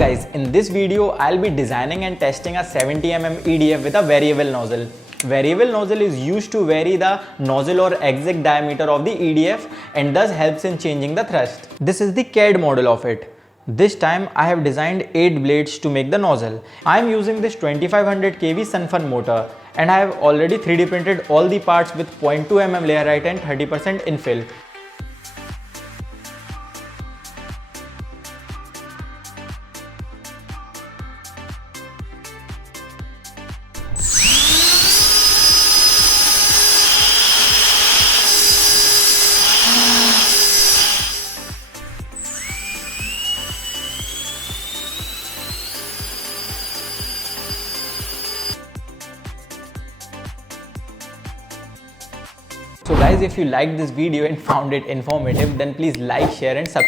guys, in this video I'll be designing and testing a 70 mm EDF with a variable nozzle. Variable nozzle is used to vary the nozzle or exit diameter of the EDF and thus helps in changing the thrust. This is the CAD model of it. This time I have designed 8 blades to make the nozzle. I am using this 2500 kV Sunfun motor and I have already 3D printed all the parts with 0.2 mm layer height and 30% infill. So guys, if you liked this video and found it informative, then please like, share and subscribe.